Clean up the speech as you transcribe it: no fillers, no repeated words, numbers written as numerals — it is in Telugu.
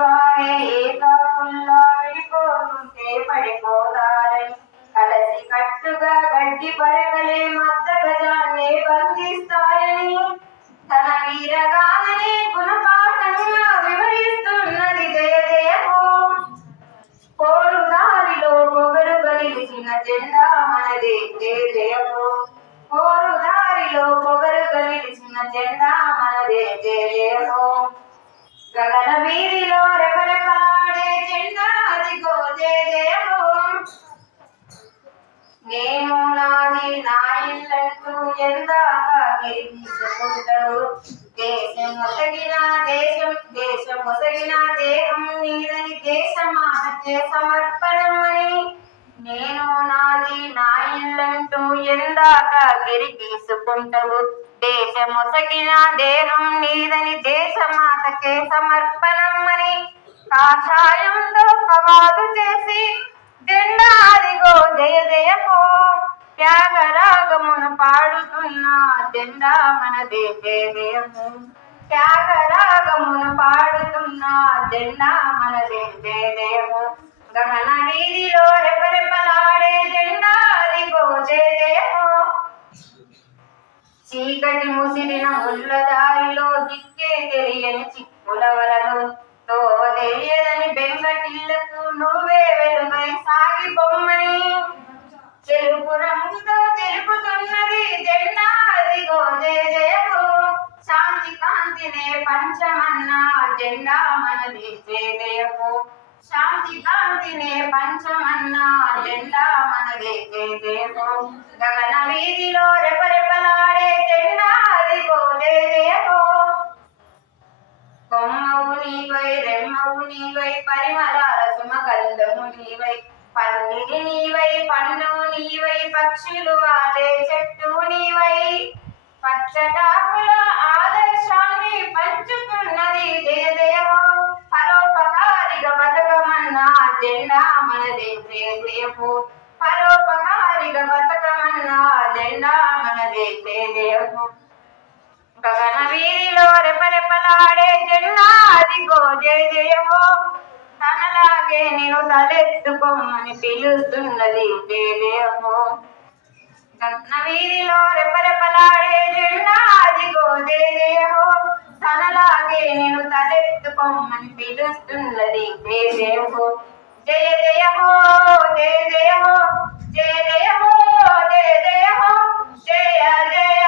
వారే ఏకాకుల్లా విడిపోతుంటే పడిపోతారని కలసి కట్టుగా గడ్డి పరకలే మత్త గజాన్నే బంధిస్తాయని తన వీరగాననే గుణపాఠంగా వివరిస్తున్నది జయ జయమో. పోరు దారిలో పొగరు గలిచిన జెండా మనదే జయ జయమో. పోరు దారిలో పొగరు గలిచిన జెండా మనదే జయ జయమో. గగన వీధిలో రెపరెపలాడే జెండా అదిగో జయ జయమో. నేను నాది నా ఇల్లంటూ ఎందాక గిరిగీసుకుంటావు. దేశం మొసగిన దేశం మొసగిన దేహం నీదని దేశమాతకే సమర్పణమని నేను నాది నా ఇల్లంటూ ఎందాక గిరిగీసుకుంటావు. దేశం మొసగిన దేహం నీదని దేశమాతకే సమర్పణమని కాషాయంతో కవాదు చేసి జెండా అదిగో జయ జయమో. త్యాగరాగమును పాడుతున్న జెండా మనదే జయ జయమో. త్యాగరాగమును పాడుతున్న జెండా మనదే జయ జయమో. గగన వీధిలో రెపరెపలాడే జెండా అదిగో జయ జయమో. చీకటి ముసిరిన ముళ్ళ దారిలో దిక్కే తెలియని చిక్కుల వలలో తోవ తెలియదని బెంగటిళ్లకు నువ్వే వెలుగై సాగి బొమ్మని తెలుపు రంగుతో తెలుపుతున్నది జెండా అదిగో జయ జయమో. శాంతి కాంతినే పంచమన్న జెండా మనది జయ జయమో. శాంతి కాంతినే పంచమన్న జెండా మనది జయ జయమో. గగన వీధిలో రెపరెపలాడే జెండా అదిగో జయ జయమో. కొమ్మవు నీవై రెమ్మవు నీవై పరిమళాల సుమగంధము నీవై పన్నిది నీవై పన్ను నీవై పక్షులు వాలే చెట్టు నీవై పచ్చటాకుల ఆదర్శాన్ని పంచుతున్నది జయ జయమో. పరోపకారిగా బతకమన్న జెండా మనదే జయ జయమో. పరోపకారిగా బతకమన్న జెండా మనదే జయ జయమో. గగన వీధిలో రెపరెపలాడే జెండా అదిగో జయ జయమో. తనలాగే నేను తలెత్తుకోమని పిలుస్తున్నది జయ జయమో. గగన వీధిలో రెపరెపలాడే జెండా అదిగో జయ జయమో. తనలాగే నేను తలెత్తుకోమని పిలుస్తున్నది జయ జయమో. జయ జయమో జయ జయమో జయ జయమో జయ జయమో జయ జయ.